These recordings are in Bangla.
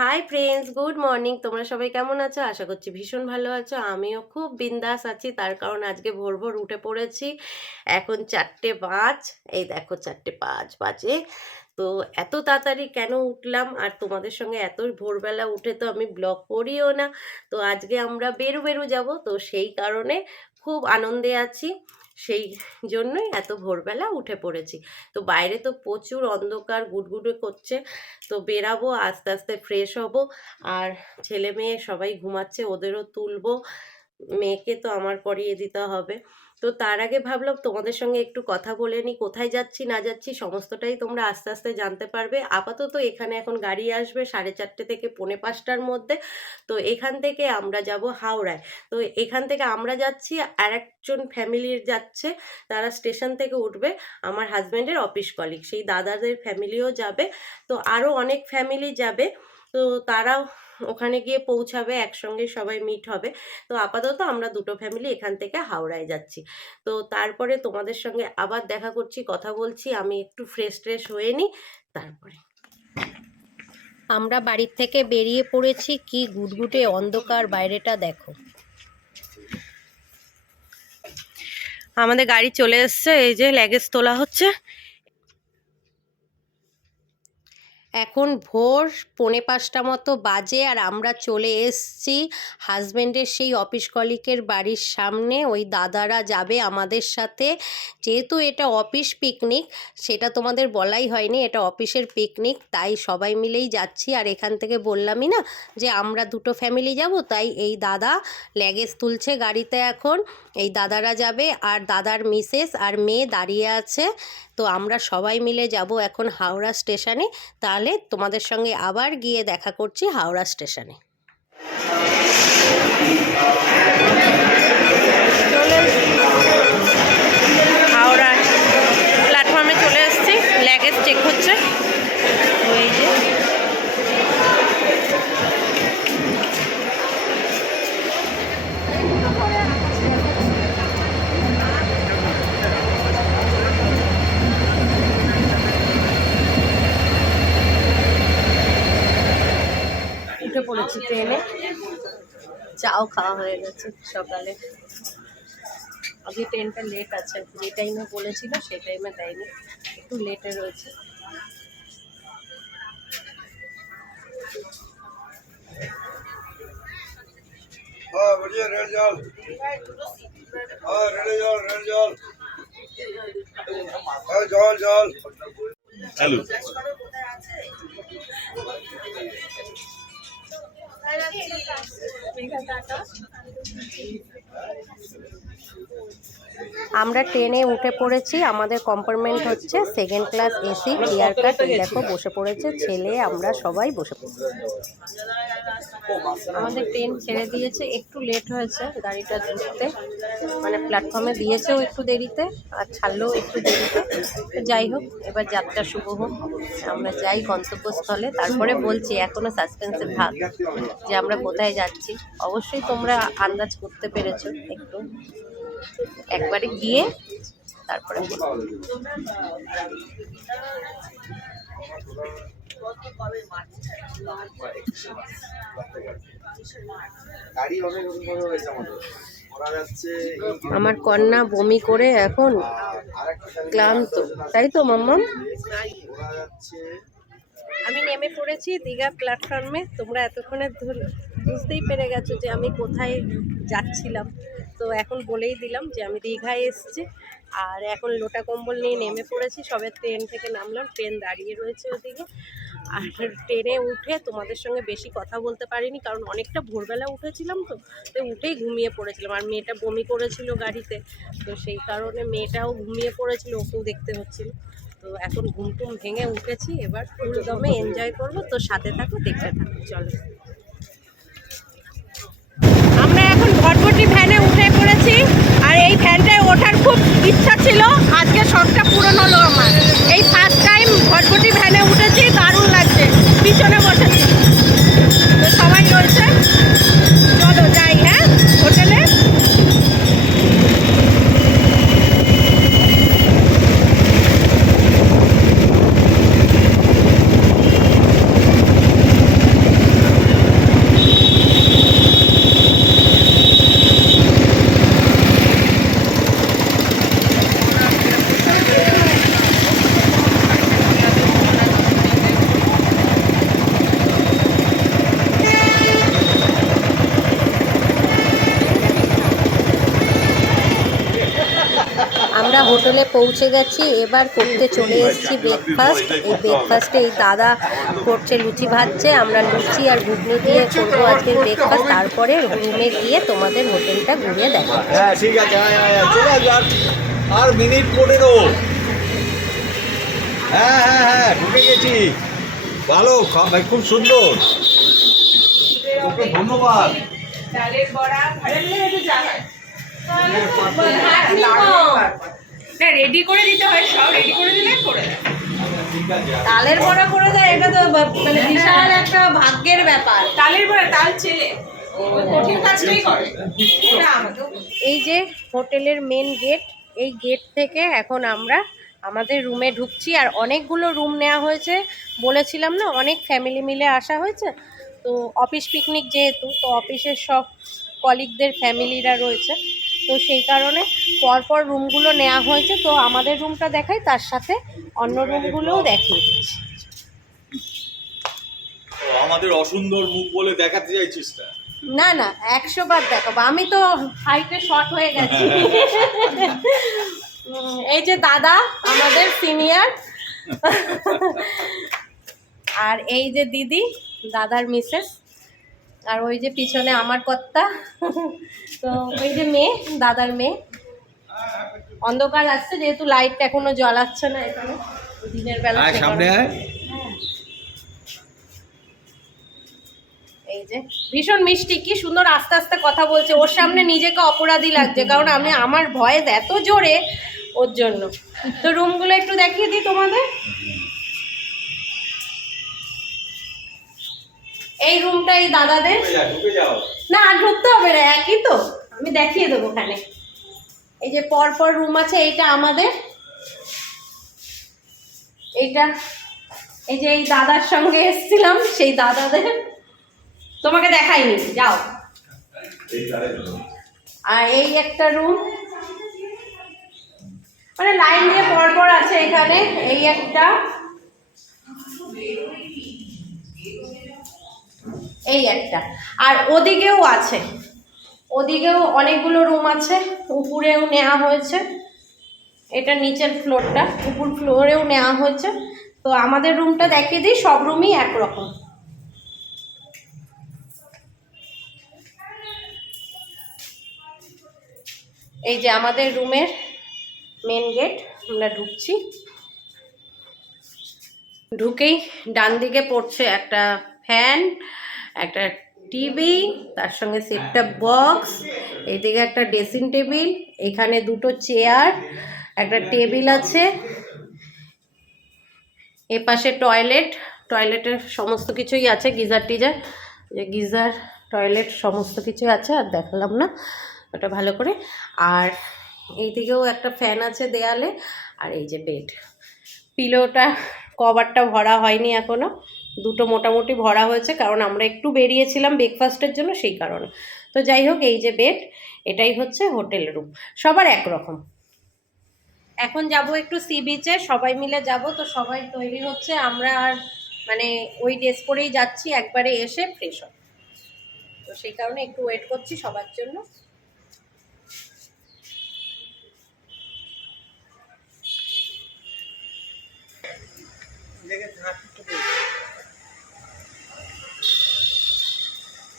Hi friends, good morning. তোমরা সবাই কেমন আছো? আশা করছি ভীষণ ভালো আছো। আমিও খুব বিন্দাস আছি, তার কারণ আজকে ভোর ভোর উঠে পড়েছি। এখন 4:05। এই দেখো 4:05 বাজে। তো এত তাড়াতাড়ি কেন উঠলাম আর তোমাদের সঙ্গে এত ভোরবেলা উঠে তো আমি ব্লগ করিও না। তো আজকে আমরা বেরু বেরু যাব, তো সেই কারণে খুব আনন্দে আছি। সেই জন্যই এত ভোরবেলা উঠে পড়েছি। তো বাইরে তো প্রচুর অন্ধকার, গুডগুডে করছে। তো বেরাবো, আস্তে আস্তে ফ্রেশ হব। আর ছেলে মেয়ে সবাই ঘুমাচ্ছে, ওদেরও তুলবো। মেয়েকে তো আমার করিয়ে দিতে হবে। তো তার আগে ভাবলাম তোমাদের সঙ্গে একটু কথা বলে নিই, কোথায় যাচ্ছি না যাচ্ছি সমস্তটাই তোমরা আস্তে আস্তে জানতে পারবে। আপাতত এখানে এখন গাড়ি আসবে 4:30 থেকে 4:45টার মধ্যে। তো এখান থেকে আমরা যাব হাওড়ায়। তো এখান থেকে আমরা যাচ্ছি, আর একজন ফ্যামিলির যাচ্ছে, তারা স্টেশন থেকে উঠবে। আমার হাজব্যান্ডের অফিস কলিগ, সেই দাদাদের ফ্যামিলিও যাবে। তো আরও অনেক ফ্যামিলি যাবে। তো তারাও ওখানে গিয়ে পৌঁছাবে, একসঙ্গে সবাই মিট হবে। তো আপাতত আমরা দুটো ফ্যামিলি এখান থেকে হাওড়ায় যাচ্ছি। তো তারপরে তোমাদের সঙ্গে আবার দেখা করছি, কথা বলছি। আমি একটু ফ্রেশ ট্রেশ হয়ে নিই, তারপরে। আমরা বাড়ির থেকে বেরিয়ে পড়েছি। কি গুটগুটে অন্ধকার, বাইরেটা দেখো। আমাদের গাড়ি চলে এসছে, এই যে লাগেজ তোলা হচ্ছে। এখন ভোর 4:45 মতো বাজে, আর আমরা চলে এসছি হাজব্যান্ডের সেই অফিস কলিকের বাড়ির সামনে। ওই দাদারা যাবে আমাদের সাথে। যেহেতু এটা অফিস পিকনিক, সেটা তোমাদের বলাই হয়নি, এটা অফিসের পিকনিক, তাই সবাই মিলেই যাচ্ছি। আর এখান থেকে বললামই না যে আমরা দুটো ফ্যামিলি যাব, তাই এই দাদা লাগেজ তুলছে গাড়িতে। এখন এই দাদারা যাবে, আর দাদার মিসেস আর মেয়ে দাঁড়িয়ে আছে। তো আমরা সবাই মিলে যাব এখন হাওড়া স্টেশনে। তাহলে তোমাদের সঙ্গে আবার গিয়ে দেখা করছি হাওড়া স্টেশনে। হাওড়া প্ল্যাটফর্মে চলে এসেছি, লাগেজ চেক হচ্ছে। ওই যে উঠে পড়েছি ট্রেনে। চাও খাওয়া হয়ে গেছে সকালে। আজকে ট্রেনটা লেট আছে, যে টাইমে বলেছিল সেই টাইমে দেয়নি, একটু লেটে রয়েছে। আমরা ট্রেনে উঠে পড়েছি। আমাদের কম্পার্টমেন্ট হচ্ছে second class AC clear cut. এই দেখো বসে পড়েছে ছেলে, আমরা সবাই বসে পড়েছি। আমাদের ট্রেন ছেড়ে দিয়েছে, একটু লেট হয়েছে গাড়িটা ঢুকতে, মানে প্ল্যাটফর্মে দিয়েছেও একটু দেরিতে আর ছাড়লেও একটু দেরিতে। যাই হোক, এবার যাত্রা শুভ হোক, আমরা যাই গন্তব্যস্থলে। তারপরে বলছি, এখনো সাসপেন্সে থাক যে আমরা কোথায় যাচ্ছি। অবশ্যই তোমরা আন্দাজ করতে পেরেছো একটু, একবারে গিয়ে তারপরে আমার কন্যা বমি করে এখন ক্লান্ত, তাই তো মাম্মাম? আমি নেমে পড়েছি দীঘা প্ল্যাটফর্মে। তোমরা এতক্ষণে বুঝতেই পেরে গেছো যে আমি কোথায় যাচ্ছিলাম। তো এখন বলেই দিলাম যে আমি দীঘায় এসেছি। আর এখন লোটা কম্বল নিয়ে নেমে পড়েছি, সবে ট্রেন থেকে নামলাম, ট্রেন দাঁড়িয়ে রয়েছে ওদিকে। আর ট্রেনে উঠে তোমাদের সঙ্গে বেশি কথা বলতে পারিনি, কারণ অনেকটা ভোরবেলা উঠেছিলাম। তো উঠেই ঘুমিয়ে পড়েছিলাম, আর মেয়েটা বমি করেছিল গাড়িতে, তো সেই কারণে মেয়েটাও ঘুমিয়ে পড়েছিল, ওকেও দেখতে হচ্ছিল। তো এখন ঘুম টুম ভেঙে উঠেছি, এবার ফুল দমে এনজয় করবো। তো সাথে থাকো, দেখতে থাকো, চলো। আমরা এখন ভটভটি ভ্যানে উঠে পড়েছি, আর এই ভ্যানটায় ওঠার খুব ইচ্ছা ছিল, আজকে শখটা পূরণ হলো আমার। এই ফার্স্ট টাইম ভটভটি ভ্যানে উঠেছি, দারুণ লাগছে। পিছনে বসেছি, তো সবাই রয়েছে। চলো যাই, হ্যাঁ, হোটেলে। হোটেলে পৌঁছে গেছি, এবার করতে চলে এসেছি ব্রেকফাস্ট। এই ব্রেকফাস্টে এই দাদা করছে, লুচি ভাজছে। আমরা লুচি আর ঘুগনি দিয়ে করবো আজকের ব্রেকফাস্ট। তারপরে রুমে গিয়ে তোমাদের হোটেলটা ঘুরিয়ে দেখাবো। হ্যাঁ ঠিক আছে, চলে আসবে আর মিনিট 15। হ্যাঁ ঢুকে গেছি। ভালো, খুব সুন্দর, ওকে ধন্যবাদ। রেডি করে দিতে হয়, সব রেডি করে দিলে করে দেয়। তালের বড়া করে দেয়, এটা তো মানে বিশাল একটা ভাগ্যের ব্যাপার। তালের বড়া, তাল ছেলে ওই কঠিন কাজটাই করে। এই যে হোটেলের মেন গেট, এই গেট থেকে এখন আমরা আমাদের রুমে ঢুকছি। আর অনেকগুলো রুম নেওয়া হয়েছে, বলেছিলাম না অনেক ফ্যামিলি মিলে আসা হয়েছে। তো অফিস পিকনিক যেহেতু, তো অফিসের সব কলিগদের ফ্যামিলিরা রয়েছে, তো সেই কারণে পরপর রুমগুলো নেওয়া হয়েছে। তো আমাদের রুমটা দেখাই, তার সাথে অন্য রুমগুলোও দেখিয়ে দিচ্ছি। আমাদের অসুন্দর মুখ বলে দেখাতে চাইছিস না? না না, 100 বার দেখাবো, আমি তো হাইটে শর্ট হয়ে গেছি। এই যে দাদা আমাদের সিনিয়র, আর এই যে দিদি, দাদার মিসেস, আর ওই যে পিছনে আমার কর্তা। তো ওই যে মেয়ে, দাদার মেয়ে। অন্ধকার আসছে যেহেতু, লাইট এখনো জ্বলাচ্ছে না এখানে, দিনের বেলা। সামনে এই যে ভীষণ মিষ্টি, কি সুন্দর আস্তে আস্তে কথা বলছে। ওর সামনে নিজেকে অপরাধী লাগছে, কারণ আমি আমার ভয়েস এত জোরে ওর জন্য। তো রুমগুলো একটু দেখিয়ে দিই তোমাদের। এই রুমটা এই দাদাদের। না আর ঢুকতে হবে না, একই তো, আমি দেখিয়ে দেবো ওখানে। এই যে পরপর রুম আছে, এইটা আমাদের, এইটা এই যে এই দাদার সঙ্গে এসেছিলাম, সেই দাদাদের। তোমাকে দেখাইনি, যাও। আর এই একটা রুম, মানে লাইন দিয়ে পরপর আছে এখানে। এই একটা, এই একটা, আর ওদিকেও আছে, ওদিকেও অনেকগুলো রুম আছে। উপরেও নেওয়া হয়েছে, এটা নিচের ফ্লোরটা, উপর ফ্লোরেও নেওয়া হয়েছে। তো আমাদের রুমটা দেখিয়ে দিই, সব রুমই একরকম। এই যে আমাদের রুমের মেন গেট, আমরা ঢুকছি। ঢুকেই ডান দিকে পড়ছে একটা ফ্যান, একটা টিভি, তার সঙ্গে সেটটা বক্স, এইদিকে একটা ড্রেসিং টেবিল, এখানে দুটো চেয়ার, একটা টেবিল আছে, এ পাশে টয়লেট, টয়লেটের সমস্ত কিছুই আছে, গিজার টিজার, যে গিজার টয়লেট সমস্ত কিছুই আছে, আর দেখালাম না ওটা ভালো করে। আর এইদিকেও একটা ফ্যান আছে দেয়ালে। আর এই যে বেড, পিলোটা কভারটা ভরা হয়নি এখনো, দুটো মোটামুটি ভরা হয়েছে, কারণ আমরা একটু বেরিয়েছিলাম ব্রেকফাস্টের জন্য, সেই কারণে। তো যাই হোক, এই যে বেড, এটাই হচ্ছে হোটেল রুম, সবার একরকম। এখন যাব একটু সি বিচে, সবাই মিলে যাব। তো সবাই তৈরি হচ্ছে, আমরা আর মানে ওই ড্রেস পরেই যাচ্ছি, একবারে এসে ফ্রেশ হব। তো সেই কারণে একটু ওয়েট করছি সবার জন্য।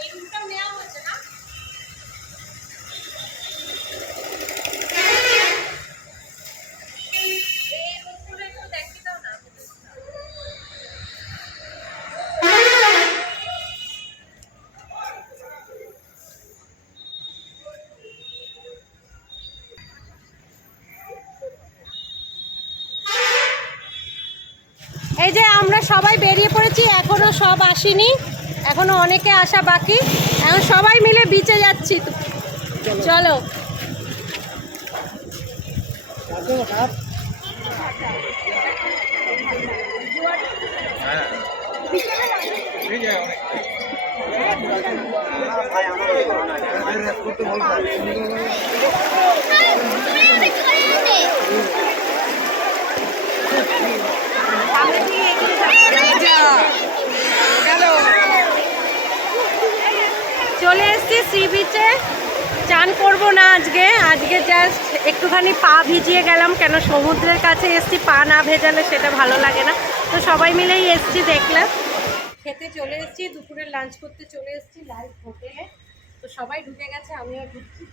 এই রুমটা নেওয়া হয়েছে না? এই যে আমরা সবাই বেরিয়ে পড়েছি, এখনো সব আসেনি, এখনো অনেকে আসা বাকি। এখন সবাই মিলে বিচে যাচ্ছি, চলো। চলে এসছি সি বিচে। চান করব না আজকে, আজকে জাস্ট একটুখানি পা ভিজিয়ে গেলাম, কেন সমুদ্রের কাছে এসছি, পা না ভেজালে সেটা ভালো লাগে না। তো সবাই মিলেই এসছি, দেখলাম খেতে চলে এসছি, দুপুরের লাঞ্চ করতে চলে এসছি লাইভ হোটেলে। তো সবাই ঢুকে গেছে, আমিও ঢুকছি।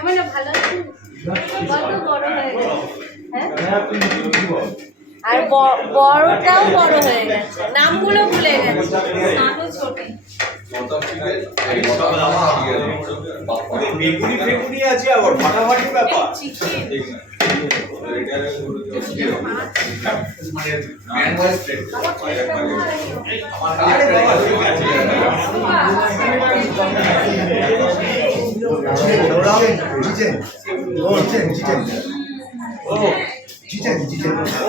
আমি না ভালো আছি, কত বড় হয়ে গেছে, হ্যাঁ? আর বড়টাও বড় হয়ে গেছে, নামগুলো ভুলে গেছে, নামও ছোট।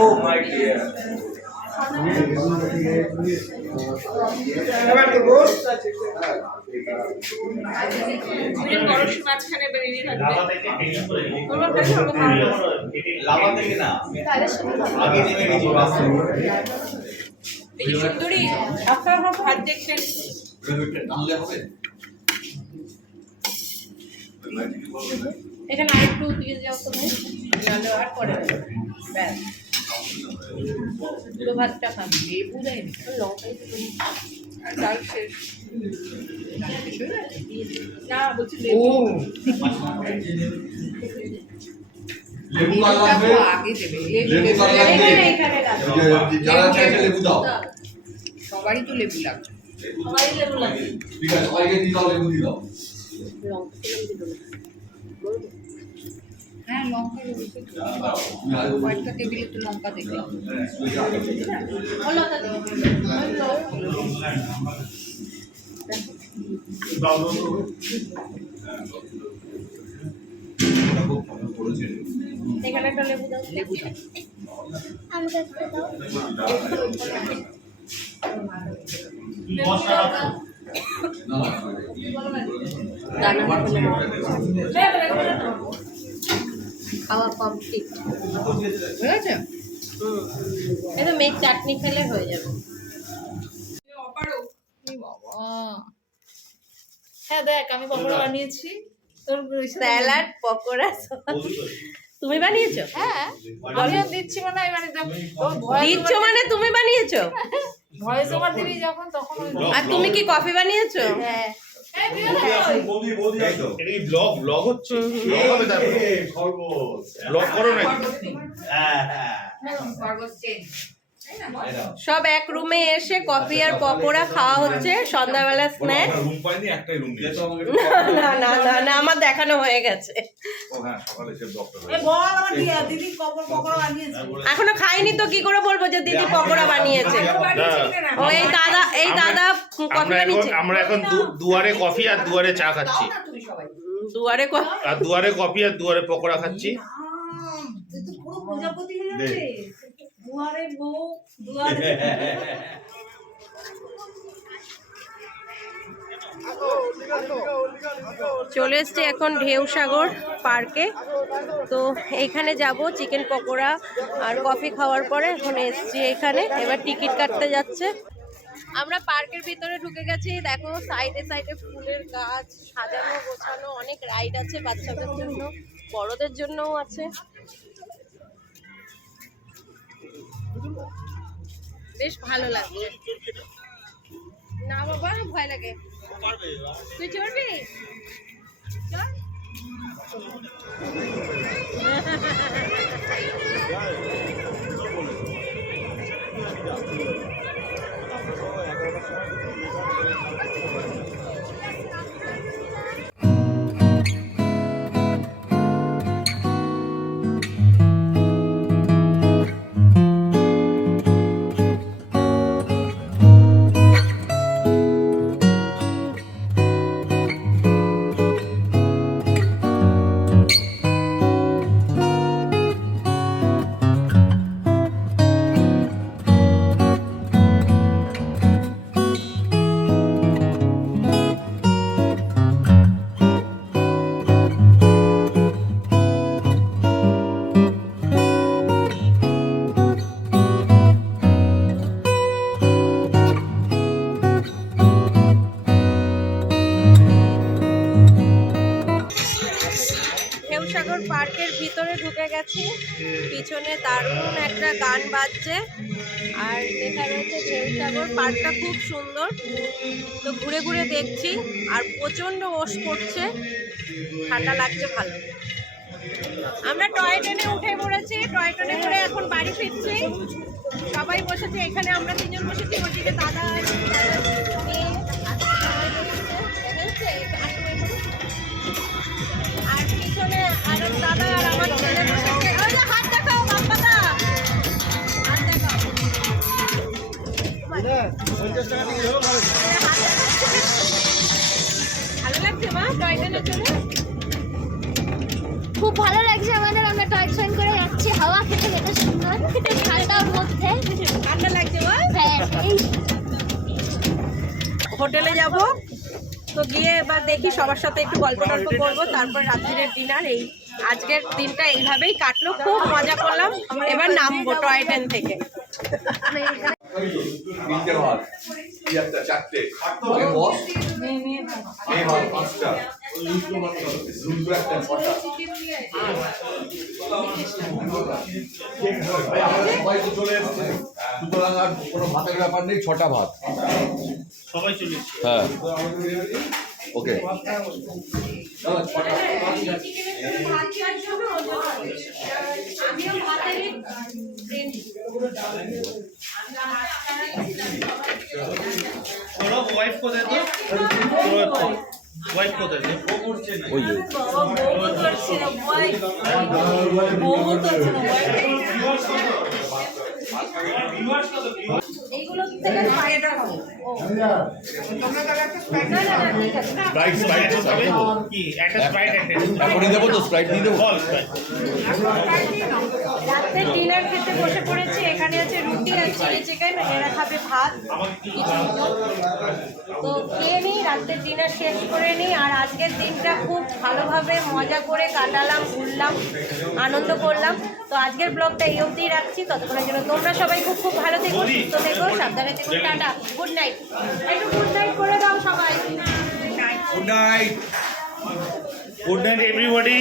Oh my dear. মাঝখানে বেরিয়ে থাকবে। লাভা থেকে না আগে নেমে গেছি বাস এই সুন্দরী আপনার হাত দেখছেন টানলে হবে এখানে আরেকটু দিয়ে যাও তো ভাই, নাহলে আর করে না। ব্যাস পুরো ভাতটা খান, লেবু দেয়নি, লঙ্কাই আর ডাল শেষ। না বলছি লেবু লেবু কাল লাগবে আগে দেবে, লেবু কাল লাগবে এখানে রাখো। যারা চাইছে লেবু দাও সবারই তো লেবু লাগবে। সবাই লেবু লাগে, ঠিক আছে সবাইকে দিয়ে দাও লেবু দিয়ে দাও লঙ্কা দিলাম, দিল না। হ্যাঁ লঙ্কা লেবু কয়েকটা টেবিলে তো লঙ্কা দেবে। লঙ্কা দিল। এখানে একটা লেবু দাও, লেবু দাও। দানা খাওয়া কমপ্লিট হয়েছে? এটা মেঘ চাটনি খেলে হয়ে যাবে। হ্যাঁ দেখ আমি পকোড়া বানিয়েছি, তোর স্যালাড, পকোড়া তুমি বানিয়েছো? হ্যাঁ আমি আর দিচ্ছি মানে আমি মানে তোর দিচ্ছ মানে তুমি বানিয়েছো? ভয়েস ওভার দিবি যখন তখন আর তুমি কি কফি বানিয়েছো? হ্যাঁ ব্লগ হচ্ছে ব্লগ করো নাকি? সব এক রুমে এসে কফি আর পকোড়া খাওয়া হচ্ছে, সন্ধ্যাবেলা স্ন্যাক্স। রুম পাইনি, একটাই রুম নিয়ে না না না না, আমার দেখানো হয়ে গেছে। ও হ্যাঁ সকালে সে ব্লগটা দিদি পকোড়া বানিয়েছে। এখনো খাইনি তো কি করে বলবো যে দিদি পকোড়া বানিয়েছে? ও এই দাদা কফি বানিয়েছে। আমরা এখন দুয়ারে কফি আর দুয়ারে চা খাচ্ছি, দুয়ারে আর দুয়ারে কফি আর দুয়ারে পকোড়া খাচ্ছি। তুই তো পুরো প্রজাপতি হয়ে যাচ্ছে, দুয়ারে বউ দুয়ারে। চলে এসছি এখন ঢেউসাগর পার্কে। তো এইখানে যাব চিকেন পকোড়া আর কফি খাওয়ার পরে এখন এসছি এখানে, এবার টিকিট কাটতে যাচ্ছে। আমরা পার্কের ভিতরে ঢুকে গেছি, দেখো সাইডে সাইডে ফুলের গাছ সাজানো গোছানো, অনেক রাইড আছে বাচ্চাদের জন্য, বড়দের জন্যও আছে। বেশ ভালো লাগছে। না বাবা ভয় লাগে, তুই চড়বি? ভিতরে ঢুকে গেছি, পিছনে দারুণ একটা গান বাজছে আর লেখা রয়েছে ঢেউসাগর। পার্কটা খুব সুন্দর, তো ঘুরে ঘুরে দেখছি আর প্রচণ্ড ওশ পড়ছে, ঠান্ডা লাগছে ভালো। আমরা টয় ট্রেনে উঠে পড়েছি, টয় ট্রেনে করে এখন বাড়ি ফিরছি। সবাই বসেছে, এখানে আমরা তিনজন বসেছি, ওদিকে দাদা আর মেয়ে আর পিছনে আর দাদা আর আমার ছেলে বসেছে। ওই যে হাত দেখাও বাপ্পাদা, হাত দেখাও। ভালো লাগছে মা টয় ট্রেনে চলে? খুব ভালো লাগছে আমাদের, আমরা টয় ট্রেন করে যাচ্ছি, হাওয়া খেতে খেতে সুন্দর ঠান্ডার মধ্যে। ঠান্ডা লাগছে বল? হ্যাঁ, এই হোটেলে যাব, তো গিয়ে এবার দেখি সবার সাথে একটু গল্প টল্প করবো, তারপর রাত্রির ডিনার। এই আজকের দিনটা এইভাবেই কাটলো, খুব মজা করলাম। এবার নামবো টয় ট্রেন থেকে। তিনটে ভাত, এই একটা চারটে, এই বস, এই ভাত পাঁচটা, দুটো একটা ছটা। ভাই আমাদের সবাই তো চলে এসেছে, সুতরাং আর কোনো ভাতের ব্যাপার নেই, ছটা ভাত। সবাই চলে এসছে। হ্যাঁ, ওকে। তোরা ওয়াইফ কোথায় তো? ওয়াইফ কোথায় তো? ওই যে এইগুলো থেকে ফায়দা হবে। স্প্রাইট স্প্রাইট হবে কি? একটা স্প্রাইট একটা। এখনই দেবো তো, স্প্রাইট দিয়ে দেবো। বল স্প্রাইট। রাতে ডিনার খেতে বসে পড়েছি। এখানে আছে রুটি আর চিলি চিকেন, এরা খাবে ভাত। তো খেয়ে নিই, রাতের ডিনার শেষ করে নিই। আর আজকের দিনটা খুব ভালোভাবে মজা করে কাটালাম, ঘুরলাম, আনন্দ করলাম। তো আজকের ব্লগটা এই অবধি রাখছি। ততক্ষণের জন্য তোমরা সবাই খুব খুব ভালো থেকো, সুস্থ থেকো, সাবধানে থেকো। Tata, good night. একটু গুড নাইট করে দাও সবাই। Good night. Good night everybody.